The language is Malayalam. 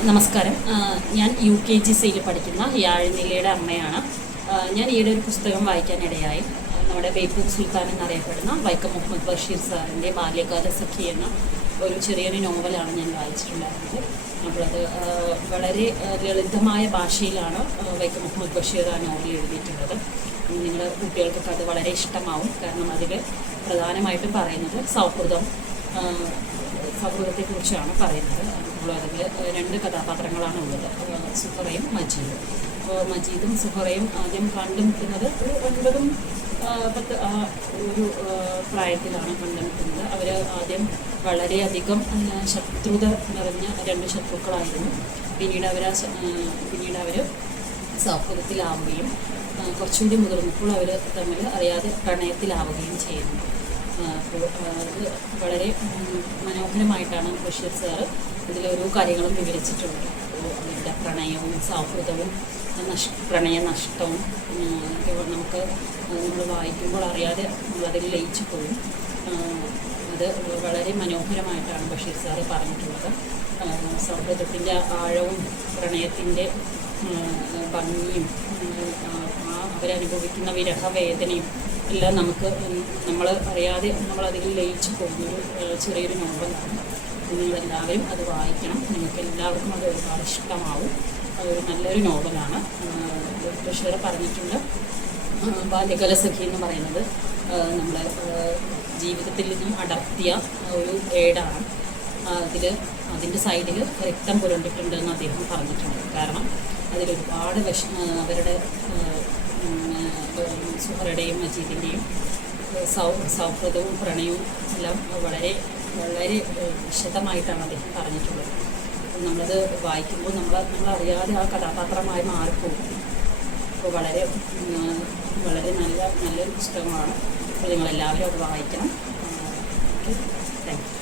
നമസ്കാരം. ഞാൻ UKGCയിൽ പഠിക്കുന്ന യാഴ്നിലയുടെ അമ്മയാണ്. ഞാൻ ഈയിടെ ഒരു പുസ്തകം വായിക്കാനിടയായി. നമ്മുടെ ബേപ്പൂർ സുൽത്താൻ എന്നറിയപ്പെടുന്ന വൈക്കം മുഹമ്മദ് ബഷീർ സാറിൻ്റെ ബാല്യകാല സഖി എന്ന ഒരു ചെറിയൊരു നോവലാണ് ഞാൻ വായിച്ചിട്ടുണ്ടായിരുന്നത്. അപ്പോൾ അത് വളരെ ലളിതമായ ഭാഷയിലാണ് വൈക്കം മുഹമ്മദ് ബഷീർ ആ നോവൽ എഴുതിയിട്ടുള്ളത്. നിങ്ങളുടെ കുട്ടികൾക്കൊക്കെ അത് വളരെ ഇഷ്ടമാവും. കാരണം അതിൽ പ്രധാനമായിട്ടും പറയുന്നത് സൗഹൃദത്തെക്കുറിച്ചാണ് പറയുന്നത്. അപ്പോൾ അതിൽ രണ്ട് കഥാപാത്രങ്ങളാണ് ഉള്ളത്, സുഹറയും മജീദും. അപ്പോൾ മജീദും സുഹറയും ആദ്യം കണ്ടുമുട്ടുന്നത് ഒരു 9-10 ഒരു പ്രായത്തിലാണ് കണ്ടുമുട്ടുന്നത്. അവർ ആദ്യം വളരെയധികം ശത്രുത നിറഞ്ഞ രണ്ട് ശത്രുക്കളായിരുന്നു. പിന്നീട് അവർ സൗഹൃദത്തിലാവുകയും കുറച്ചുകൂടി മുതിർന്നപ്പോൾ അവർ തമ്മിൽ അറിയാതെ പ്രണയത്തിലാവുകയും ചെയ്യുന്നു. അപ്പോൾ അത് വളരെ മനോഹരമായിട്ടാണ് ബഷീർ സാറ് ഇതിലോരോ കാര്യങ്ങളും വിവരിച്ചിട്ടുള്ളത്. അപ്പോൾ അവരുടെ പ്രണയവും സൗഹൃദവും പ്രണയനഷ്ടവും നമ്മൾ വായിക്കുമ്പോൾ അറിയാതെ നമ്മളതിൽ ലയിച്ചു പോകും. അത് വളരെ മനോഹരമായിട്ടാണ് ബഷീർ സാറ് പറഞ്ഞിട്ടുള്ളത്. സൗഹൃദത്തിൻ്റെ ആഴവും പ്രണയത്തിൻ്റെ ഭംഗിയും അവരനുഭവിക്കുന്ന വിരഹവേദനയും എല്ലാം നമ്മൾ അറിയാതെ നമ്മളതിൽ ലയിച്ചു പോകുന്നൊരു ചെറിയൊരു നോവലാണ്. നിങ്ങളെല്ലാവരും അത് വായിക്കണം. നിങ്ങൾക്ക് എല്ലാവർക്കും അത് ഒരുപാട് ഇഷ്ടമാവും. അതൊരു നല്ലൊരു നോവലാണ്. ബഷീർ പറഞ്ഞിട്ടുണ്ട്, ബാല്യകാല സഖി എന്ന് പറയുന്നത് നമ്മുടെ ജീവിതത്തിൽ നിന്നും അടർത്തിയ ഒരു ഏടാണ്. അതിൻ്റെ സൈഡിൽ രക്തം പുരണ്ടിട്ടുണ്ട് എന്ന് അദ്ദേഹം പറഞ്ഞിട്ടുണ്ട്. കാരണം അതിലൊരുപാട് അവരുടെ സുഹറയുടെയും മജീദിൻ്റെയും സൗഹൃദവും പ്രണയവും എല്ലാം വളരെ വളരെ വിശദമായിട്ടാണ് അദ്ദേഹം പറഞ്ഞിട്ടുള്ളത്. നമ്മളത് വായിക്കുമ്പോൾ നമ്മളറിയാതെ ആ കഥാപാത്രമായി മാറിപ്പോകും. അപ്പോൾ വളരെ നല്ലൊരു പുസ്തകമാണ്. അപ്പോൾ നിങ്ങളെല്ലാവരും അത് വായിക്കണം. Thank you.